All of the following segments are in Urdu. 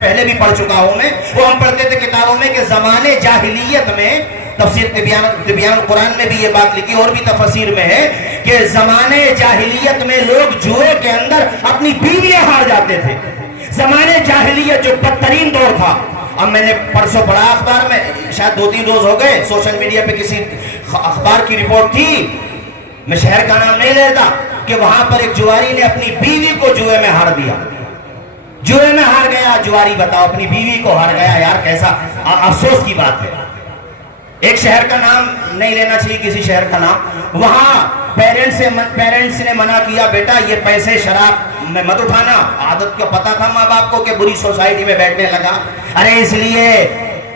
پہلے بھی پڑھ چکا ہوں میں. وہ ہم پڑھتے تھے کتابوں میں کہ زمانے جاہلیت میں، تفسیر تبیان قرآن میں بھی یہ بات لکھی اور بھی تفسیر میں ہے کہ زمانے جاہلیت میں لوگ جوئے کے اندر اپنی بیویاں ہار جاتے تھے. زمانے جاہلیت جو بدترین دور تھا. اب میں نے پرسوں پڑھا اخبار میں، شاید 2-3 روز ہو گئے، سوشل میڈیا پہ کسی اخبار کی رپورٹ تھی، میں شہر کا نام نہیں لیتا، کہ وہاں پر ایک جواری نے اپنی بیوی کو جوئے میں ہار دیا. جوئے میں ہار گیا جواری، بتاؤ اپنی بیوی کو ہار گیا. یار کیسا افسوس کی بات ہے. ایک شہر کا نام نہیں لینا چاہیے، کسی شہر کا نام، وہاں پیرنٹس نے منع کیا، بیٹا یہ پیسے شراب میں مت اٹھانا. عادت کا پتا تھا ماں باپ کو کہ بری سوسائٹی میں بیٹھنے لگا. ارے اس لیے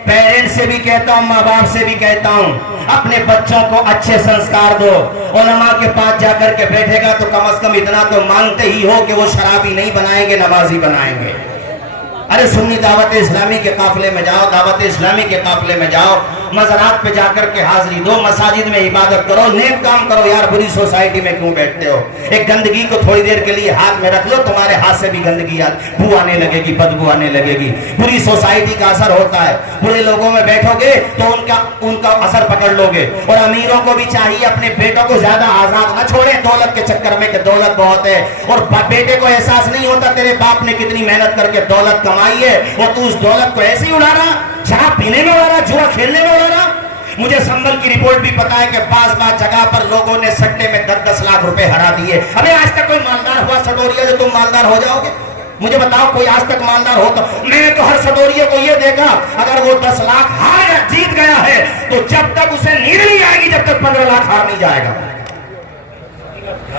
پیرنٹس سے بھی کہتا ہوں، ماں باپ سے بھی کہتا ہوں، اپنے بچوں کو اچھے سنسکار دو. علماء کے پاس جا کر کے بیٹھے گا تو کم از کم اتنا تو مانتے ہی ہو کہ وہ شرابی نہیں بنائیں گے، نمازی بنائیں گے. ارے سنی دعوت اسلامی کے قافلے میں جاؤ، دعوت اسلامی کے قافلے میں جاؤ، مزارات پہ جا کر کے حاضری دو، مساجد میں عبادت کرو، نیک کام کرو. یار بری سوسائٹی میں کیوں بیٹھتے ہو؟ ایک گندگی کو تھوڑی دیر کے لیے ہاتھ میں رکھ لو، تمہارے ہاتھ سے بھی گندگی بو آنے لگے گی، بدبو آنے لگے گی. بری سوسائٹی کا اثر ہوتا ہے. برے لوگوں میں بیٹھو گے تو ان کا اثر پکڑ لو گے. اور امیروں کو بھی چاہیے اپنے بیٹوں کو زیادہ آزاد نہ چھوڑیں دولت کے چکر میں کہ دولت بہت ہے. اور بیٹے کو احساس نہیں ہوتا تیرے باپ نے کتنی محنت کر کے دولت کمائی ہے، اور تو اس دولت کو ایسے ہی اڑا رہا، شراب پینے میں اڑا رہا، جوا کھیلنے میں اڑا رہا. مجھے سنبل کی رپورٹ بھی پتا ہے کہ بعض جگہ پر لوگوں نے سٹے میں 10-10 لاکھ روپے ہرا دیے. ابھی آج تک کوئی مالدار ہوا سٹوریا جو تم مالدار ہو جاؤ گے؟ مجھے بتاؤ کوئی آج تک مالدار ہو تو؟ میں نے تو ہر سٹوریے کو یہ دیکھا، اگر وہ 10 لاکھ جیت گیا ہے تو جب تک اسے نیند نہیں آئے گی جب تک 15 لاکھ ہار نہیں جائے گا.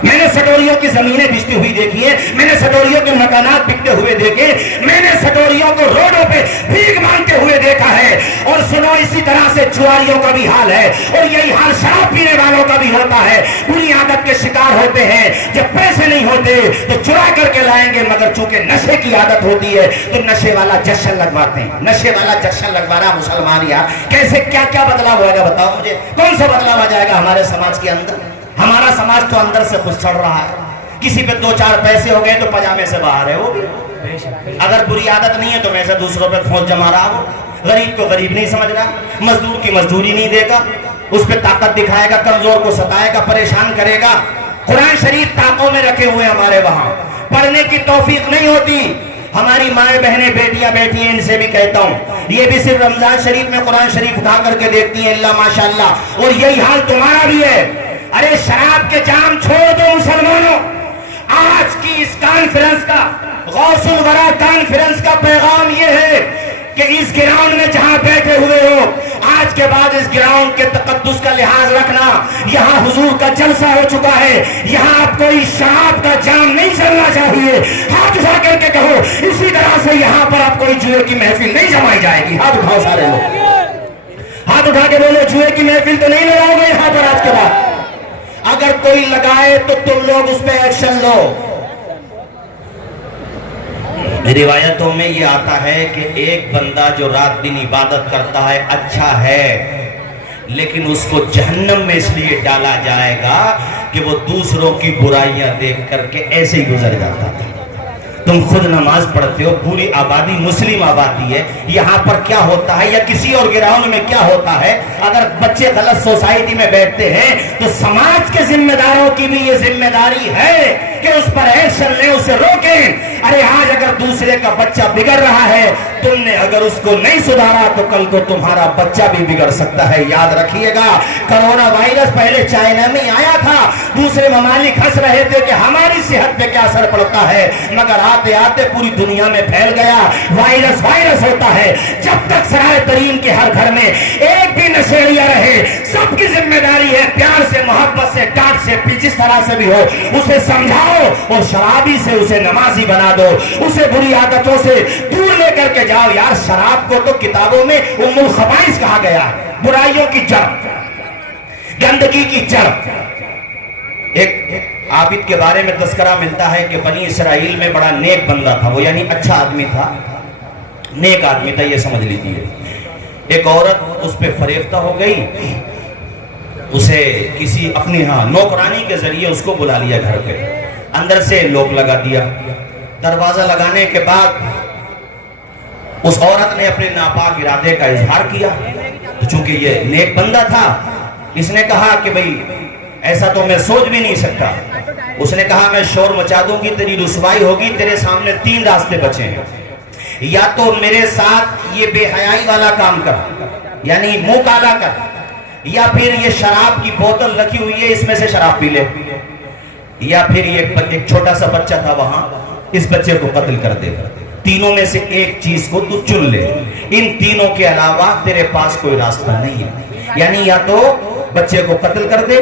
میں نے سٹوریوں کی زمینیں بیچتی ہوئی دیکھی ہیں، میں نے سٹوریوں کے مکانات بکتے ہوئے دیکھے، میں نے سٹوریوں کو روڈوں پہ بھیک مانگتے ہوئے دیکھا ہے. اور سنو اسی طرح سے جواریوں کا بھی حال ہے، اور یہی حال شراب پینے والوں کا بھی ہوتا ہے. بری عادت کے شکار ہوتے ہیں، جب پیسے نہیں ہوتے تو چرا کر کے لائیں گے، مگر چونکہ نشے کی عادت ہوتی ہے تو نشے والا جشن لگواتے ہیں. نشے والا جشن لگوا رہا مسلمان. یار کیسے کیا کیا بدلاؤ ہوئے گا بتاؤ مجھے؟ کون سا بدلاؤ آ جائے گا ہمارے سماج کے اندر؟ ہمارا سماج تو اندر سے خود چڑھ رہا ہے. کسی پہ 2-4 پیسے ہو گئے تو پجامے سے باہر ہے. وہ بھی اگر بری عادت نہیں ہے تو میں سے دوسروں پہ کھوج جما رہا. وہ غریب کو غریب نہیں سمجھ رہا، مزدور کی مزدوری نہیں دے گا، اس پہ طاقت دکھائے گا، کمزور کو ستائے گا، پریشان کرے گا. قرآن شریف طاقتوں میں رکھے ہوئے ہمارے وہاں، پڑھنے کی توفیق نہیں ہوتی. ہماری مائیں بہنیں بیٹیاں بیٹھی ہیں، ان سے بھی کہتا ہوں یہ بھی صرف رمضان شریف میں قرآن شریف اٹھا کر کے دیکھتی ہیں، اللہ ماشاءاللہ. اور یہی حال تمہارا بھی ہے. ارے شراب کے جام چھوڑ دو مسلمانوں. آج کی اس کانفرنس کا، غوث الورا کانفرنس کا پیغام یہ ہے کہ اس گراؤنڈ میں جہاں بیٹھے ہوئے ہو، آج کے بعد اس گراؤنڈ کے تقدس کا لحاظ رکھنا. یہاں حضور کا جلسہ ہو چکا ہے، یہاں اب کوئی شراب کا جام نہیں چلنا چاہیے. ہاتھ اٹھا کر کے کہو اسی طرح سے یہاں پر اب کوئی جوئے کی محفل نہیں جمائی جائے گی. ہاتھ اٹھاؤ سارے لوگ، ہاتھ اٹھا کے بولو جوئے کی محفل تو نہیں لگاؤ گے یہاں پر آج کے بعد. اگر کوئی لگائے تو تم لوگ اس پہ ایکشن لو. روایتوں میں یہ آتا ہے کہ ایک بندہ جو رات دن عبادت کرتا ہے اچھا ہے، لیکن اس کو جہنم میں اس لیے ڈالا جائے گا کہ وہ دوسروں کی برائیاں دیکھ کر کے ایسے ہی گزر جاتا تھا. تم خود نماز پڑھتے ہو، پوری آبادی مسلم آبادی ہے، یہاں پر کیا ہوتا ہے یا کسی اور گراؤنڈ میں کیا ہوتا ہے، اگر بچے غلط سوسائٹی میں بیٹھتے ہیں تو سماج کے ذمہ داروں کی بھی یہ ذمہ داری ہے کہ اس پر ایکشن لیں، اسے روکیں. ارے آج اگر دوسرے کا بچہ بگڑ رہا ہے، تم نے اگر اس کو نہیں سدھارا تو کل کو تمہارا بچہ بھی بگڑ سکتا ہے. یاد رکھیے گا، کرونا وائرس پہلے چائنا میں آیا تھا، دوسرے ممالک ہنس رہے تھے کہ ہماری صحت پہ کیا اثر پڑتا ہے، مگر آتے آتے پوری دنیا میں پھیل گیا. وائرس ہوتا ہے. جب تک سرائے ترین کے ہر گھر میں ایک بھی نشیڑیا رہے، سب کی ذمہ داری ہے پیار سے، محبت سے، ڈانٹ سے، جس طرح سے بھی ہو اسے سمجھاؤ، اور شرابی سے اسے نمازی بنا دو، اسے بری عادتوں سے دور لے کر کے جاؤ. یار شراب کو تو کتابوں میں ام الخبائث کہا گیا ہے، برائیوں کی جڑ، گندگی کی جڑ. ایک عابد کے بارے میں تذکرہ ملتا ہے کہ بنی اسرائیل میں بڑا نیک بندہ تھا، وہ یعنی اچھا آدمی تھا، نیک آدمی تھا، یہ سمجھ لیجیے. ایک عورت اس پہ فریفتہ ہو گئی، اسے کسی اپنی نوکرانی کے ذریعے اس کو بلا لیا گھر پہ، اندر سے لوک لگا دیا. دروازہ لگانے کے بعد اس عورت نے اپنے ناپاک ارادے کا اظہار کیا، تو چونکہ یہ نیک بندہ تھا، اس نے کہا کہ بھئی ایسا تو میں سوچ بھی نہیں سکتا۔ اس نے کہا میں شور مچا دوں گی، تیری رسوائی ہوگی، تیرے سامنے 3 راستے بچے ہیں، یا تو میرے ساتھ یہ بے حیائی والا کام کر، یعنی منہ کالا کر، یا پھر یہ شراب کی بوتل رکھی ہوئی ہے اس میں سے شراب پی لے، یا پھر یہ ایک چھوٹا سا بچہ تھا وہاں، اس بچے کو قتل کر دے۔ تینوں میں سے ایک چیز کو تو چن لے، ان تینوں کے علاوہ تیرے پاس کوئی راستہ نہیں ہے، یعنی یا تو بچے کو قتل کر دے،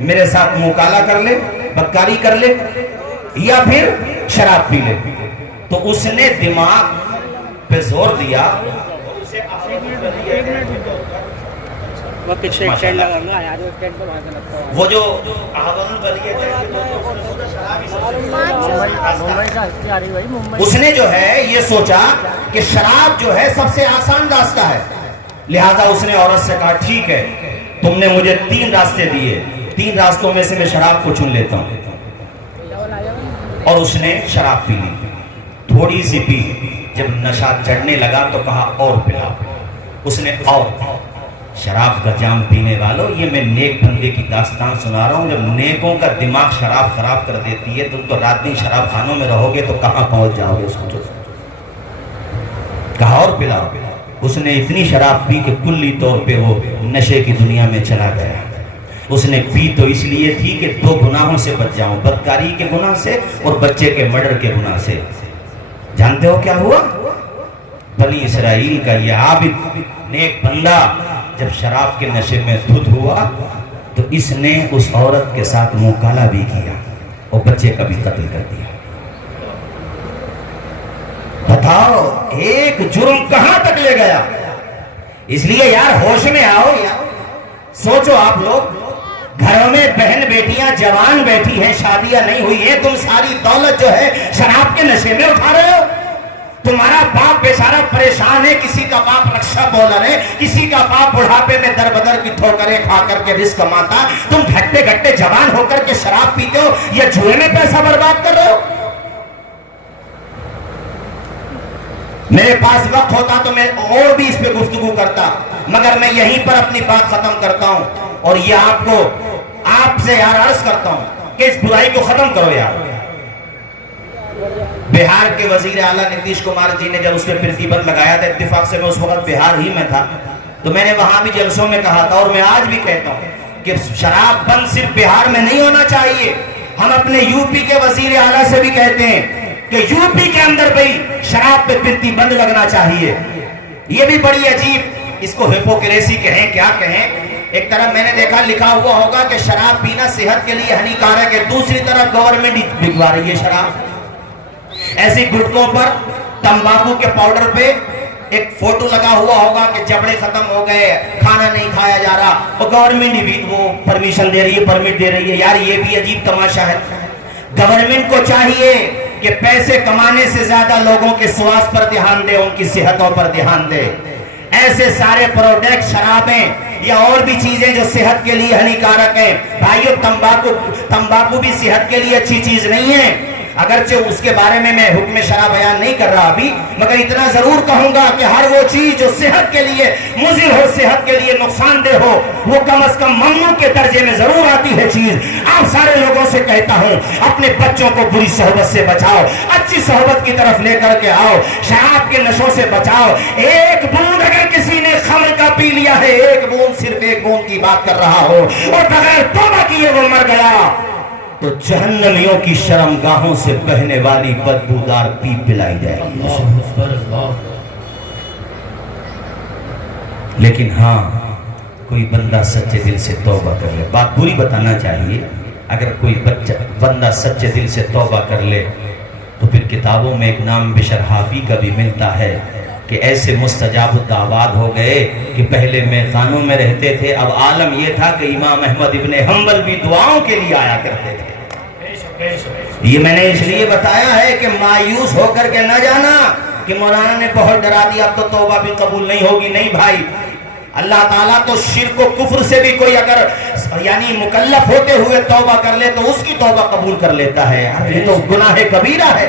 میرے ساتھ منہ کالا کر لے، بدکاری کر لے، یا پھر شراب پی لے۔ تو اس نے دماغ پہ زور دیا، وہ جو اس نے جو ہے یہ سوچا کہ شراب جو ہے سب سے آسان راستہ ہے، لہذا اس نے عورت سے کہا ٹھیک ہے، تم نے مجھے 3 راستے دیے، 3 راستوں میں سے میں شراب کو چن لیتا ہوں۔ اور اس نے شراب پی لی، تھوڑی سی پی، جب نشہ چڑھنے لگا تو کہا اور پلا۔ اس نے اور شراب کا جام پینے والوں، یہ میں نیک بندے کی داستان سنا رہا ہوں، جب نیکوں کا دماغ شراب خراب کر دیتی ہے، تم تو رات دن شراب خانوں میں رہو گے تو کہاں پہنچ جاؤ گے، سوچو۔ کہا اور پلاؤ۔ اس نے اتنی شراب پی کہ کلی طور پہ وہ نشے کی دنیا میں چلا گیا۔ اس نے پی تو اس لیے تھی کہ 2 گناہوں سے بچ جاؤں، بدکاری کے گناہ سے اور بچے کے مرڈر کے گناہ سے۔ جانتے ہو کیا ہوا؟ بنی اسرائیل کا یہ عابد نیک بندہ جب شراب کے نشے میں دھت ہوا تو اس نے اس عورت کے ساتھ منہ کالا بھی کیا اور بچے کا بھی قتل کر دیا۔ بتاؤ ایک جرم کہاں تک لے گیا؟ اس لیے یار ہوش میں آؤ یار، سوچو آپ لوگ، گھروں میں بہن بیٹیاں جوان بیٹھی ہیں، شادیاں نہیں ہوئی ہیں، تم ساری دولت جو ہے شراب کے نشے میں اٹھا رہے ہو۔ تمہارا باپ بیچارہ پریشان ہے، کسی کا باپ رکشا بولر ہے، کسی کا باپ بڑھاپے میں در بدر کی ٹھوکریں کھا کر کے رزق کماتا، تم گھٹے گھٹے جوان ہو کر کے شراب پیتے ہو یا جوئے میں پیسہ برباد کر رہے ہو۔ میرے پاس وقت ہوتا تو میں اور بھی اس پہ گفتگو کرتا، مگر میں یہیں پر اپنی بات ختم کرتا ہوں، اور یہ آپ سے یار عرض کرتا ہوں کہ اس برائی کو ختم کرو یار۔ بہار کے وزیر اعلیٰ نتیش کمار جی نے جب اس پہ پرتیبند لگایا تھا، اتفاق سے میں اس وقت بہار ہی میں تھا، تو میں نے وہاں بھی جلسوں میں کہا تھا، اور میں آج بھی کہتا ہوں کہ شراب بند صرف بہار میں نہیں ہونا چاہیے۔ ہم اپنے یو پی کے وزیر اعلیٰ سے بھی کہتے ہیں کہ یو پی کے اندر بھی شراب پہ پرتیبند لگنا چاہیے۔ یہ بھی بڑی عجیب، اس کو ہپوکریسی کہیں کیا کہیں، ایک طرف میں نے دیکھا لکھا ہوا ہوگا کہ شراب پینا صحت کے لیے ہانیکارک ہے، دوسری طرف گورنمنٹ بکوا رہی ہے شراب۔ ایسی گٹکوں پر تمباکو کے پاؤڈر پہ ایک فوٹو لگا ہوا ہوگا کہ جبڑے ختم ہو گئے، کھانا نہیں کھایا جا رہا، اور گورنمنٹ بھی وہ پرمیشن دے رہی ہے، پرمٹ دے رہی ہے۔ یار یہ بھی عجیب تماشا ہے۔ گورنمنٹ کو چاہیے کہ پیسے کمانے سے زیادہ لوگوں کے سواستھ پر دھیان دے، ان کی صحتوں پر دھیان دے۔ ایسے سارے پروڈکٹ، شرابیں یا اور بھی چیزیں جو صحت کے لیے ہانیکارک ہیں، بھائیو تمباکو بھی صحت کے لیے اچھی چیز نہیں ہے، اگرچہ اس کے بارے میں حکم شرع بیان نہیں کر رہا ابھی، مگر اتنا ضرور کہوں گا کہ ہر وہ چیز جو صحت کے لیے مضر ہو، صحت کے لیے نقصان دہ ہو، وہ کم از کم ممنوع کے درجے میں ضرور آتی ہے چیز۔ آپ سارے لوگوں سے کہتا ہوں اپنے بچوں کو بری صحبت سے بچاؤ، اچھی صحبت کی طرف لے کر کے آؤ، شراب کے نشوں سے بچاؤ۔ ایک بوند اگر کسی نے خمر کا پی لیا ہے، ایک بوند، صرف ایک بوند کی بات کر رہا ہو، اور بغیر توبہ کیے وہ مر گیا، تو جہنمیوں کی شرمگاہوں سے بہنے والی بدبودار پیپ پلائی جائے گی۔ لیکن ہاں کوئی بندہ سچے دل سے توبہ کر لے، بات پوری بتانا چاہیے، اگر کوئی بندہ سچے دل سے توبہ کر لے تو پھر کتابوں میں ایک نام بشر حافی کا بھی ملتا ہے کہ ایسے مستجاب الدعوات ہو گئے کہ پہلے میخانوں میں رہتے تھے، اب عالم یہ تھا کہ امام احمد ابن حنبل بھی دعاؤں کے لیے آیا کرتے تھے۔ یہ میں نے اس لیے بتایا ہے کہ مایوس ہو کر کے نہ جانا کہ مولانا نے بہت ڈرا دیا اب تو توبہ بھی قبول نہیں ہوگی۔ نہیں بھائی، اللہ تعالیٰ تو شرک و کفر سے بھی کوئی اگر یعنی مکلف ہوتے ہوئے توبہ کر لے تو اس کی توبہ قبول کر لیتا ہے۔ یہ تو گناہ کبیرہ ہے،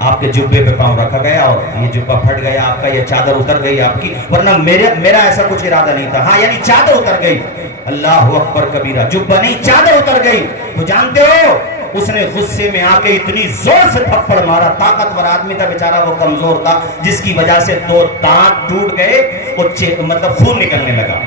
آپ کے جبے پہ پاؤں رکھا گیا اور یہ جبہ پھٹ گیا آپ کا, یہ چادر اتر گئی آپ کی, ورنہ میرا ایسا کچھ ارادہ نہیں تھا. ہاں یعنی چادر اتر گئی, اللہ اکبر کبیرہ, جبہ نہیں چادر اتر گئی. تو جانتے ہو اس نے غصے میں آ کے اتنی زور سے تھپڑ مارا, طاقتور آدمی تھا بیچارہ, وہ کمزور تھا, جس کی وجہ سے 2 دانت ٹوٹ گئے اور مطلب خون نکلنے لگا.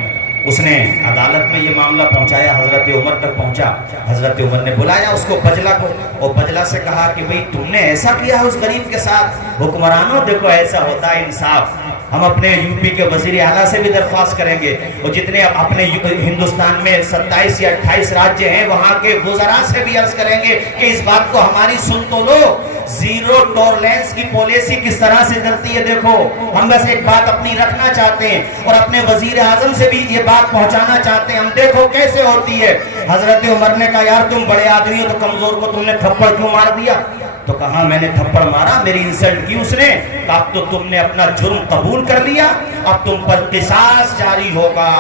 اس نے عدالت میں یہ معاملہ پہنچایا, حضرت عمر تک پہنچا. حضرت عمر نے بلایا اس کو, بجلا کو, اور بجلا سے کہا کہ بھئی تم نے ایسا کیا ہے اس غریب کے ساتھ. حکمرانوں دیکھو ایسا ہوتا ہے انصاف. ہم اپنے یو پی کے وزیر اعلیٰ سے بھی درخواست کریں گے, اور جتنے اپنے ہندوستان میں 27 یا 28 راجیہ ہیں وہاں کے وزراء سے بھی عرض کریں گے کہ اس بات کو ہماری سن تو لو. زیرو ٹولرنس کی پالیسی کس طرح سے چلتی ہے دیکھو. ہم بس ایک بات اپنی رکھنا چاہتے ہیں اور اپنے وزیر اعظم سے بھی یہ بات پہنچانا چاہتے ہیں, ہم دیکھو کیسے ہوتی ہے. حضرت عمر نے کہا یار تم بڑے آدمی ہو تو کمزور کو تم نے تھپڑ کیوں مار دیا؟ تو کہا میں نے تھپڑ مارا, میری انسلٹ کی اس نے. اب تو تم نے اپنا جرم قبول کر لیا, اب تم پر قصاص جاری ہوگا.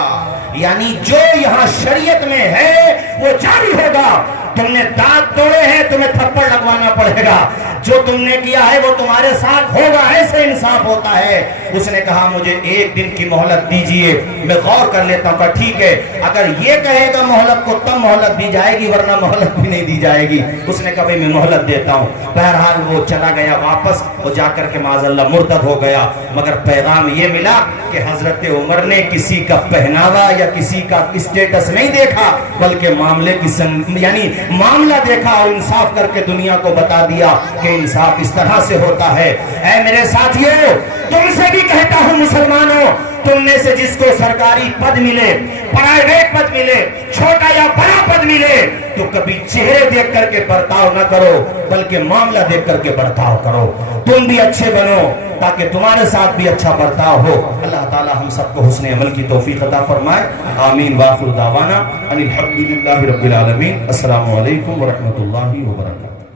یعنی جو یہاں شریعت میں ہے وہ جاری ہوگا. تم نے دانت توڑے ہیں, تمہیں تھپڑ لگوانا پڑے گا. جو تم نے کیا ہے وہ تمہارے ساتھ ہوگا, ایسے انصاف ہوتا ہے. اس نے کہا مجھے 1 دن کی مہلت دیجئے, میں غور کر لیتا ہوں. کہا ٹھیک ہے, اگر یہ کہے گا مہلت کو تب مہلت دی جائے گی, ورنہ مہلت بھی نہیں دی جائے گی. اس نے کہا بھئی میں مہلت دیتا ہوں. بہرحال وہ چلا گیا واپس, وہ جا کر کے معاذ اللہ مرتد ہو گیا. مگر پیغام یہ ملا کہ حضرت عمر نے کسی کا پہناوا یا کسی کا اسٹیٹس نہیں دیکھا, بلکہ معاملے کی یعنی معاملہ دیکھا اور انصاف کر کے دنیا کو بتا دیا کہ انصاف اس طرح سے ہوتا ہے. اے میرے ساتھیوں, تم سے بھی کہتا ہوں مسلمانوں, تم میں سے جس کو سرکاری پد ملے, پرائیویٹ پد ملے, چھوٹا یا بڑا پد ملے, تو کبھی چہرے دیکھ کر کے برتاؤ نہ کرو, بلکہ معاملہ دیکھ کر کے برتاؤ کرو. تم بھی اچھے بنو تاکہ تمہارے ساتھ بھی اچھا برتاؤ ہو. اللہ تعالی ہم سب کو حسن عمل کی توفیق عطا فرمائے. آمین. وآخر دعوانا ان الحمد للہ رب العالمین. السلام علیکم ورحمۃ اللہ وبرکاتہ.